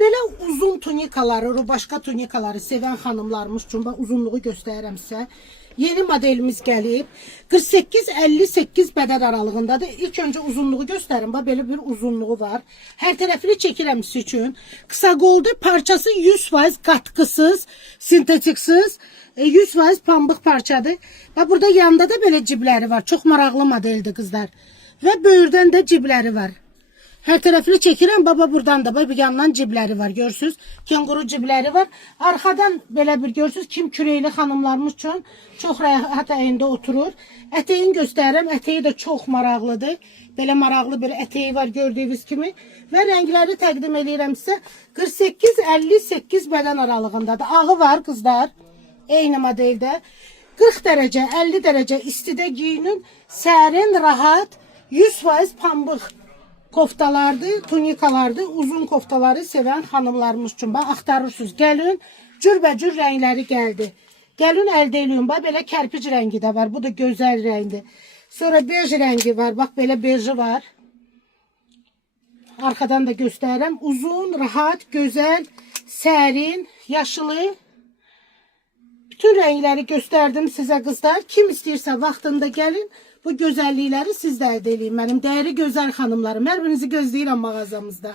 Belə uzun tunikaları, rubaşka tunikaları sevən xanımlarımız üçün uzunluğu göstərirəm sizə. Yeni modelimiz gəlib. 48-58 bədən aralığındadır. İlk öncə uzunluğu göstərim. Belə bir uzunluğu var. Hər tərəfini çəkirəm sizin üçün. Qısa qoldu, parçası 100% qatqısız, sintetiksiz, 100% pambıq parçadır. Və burada yanında da belə cibləri var. Çox maraqlı modeldir qızlar. Və böyürdən də cibləri var. Hər tərəfini çəkirəm, baba buradan da bir yandan cibləri var, görürsünüz. Kenguru cibləri var. Arxadan belə bir görürsünüz, kim kürəkli xanımlarımız üçün çox rahat əyində oturur. Ətəyin göstərirəm, ətəyi də çox maraqlıdır. Belə maraqlı bir ətəyi var gördüyünüz kimi. Və rəngləri təqdim edirəm sizə. 48-58 bədən aralığındadır. Ağı var qızlar, eyni modeldə. 40 dərəcə, 50 dərəcə istidə giyinin, sərin, rahat, 100% pambıq koftalardır, tunikalardır, uzun koftaları sevən xanımlarımız üçün. Bax, axtarırsınız. Gəlin, cürbəcür rəngləri gəldi. Gəlin, əldə eləyin. Bax, belə kərpic rəngi də var. Bu da gözəl rəngdir. Sonra bej rəngi var. Bax, belə beji var. Arxadan da göstərirəm. Uzun, rahat, gözəl, sərin, yaşılı. Bütün rəngləri göstərdim sizə qızlar. Kim istəyirsə vaxtında gəlin. Bu gözəllikləri siz də əldə eləyin. Mənim dəyərli gözəl xanımlarım. Hər birinizi gözləyirəm mağazamızda.